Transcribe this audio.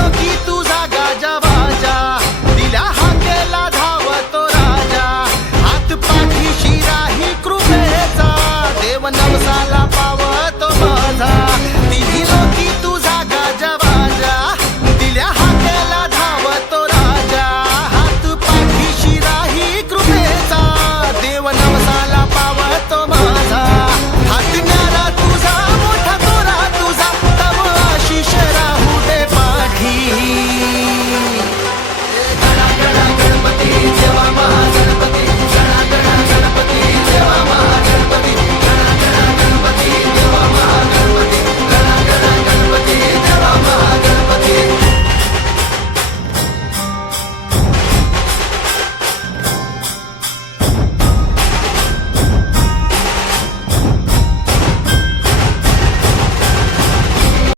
Tokyo.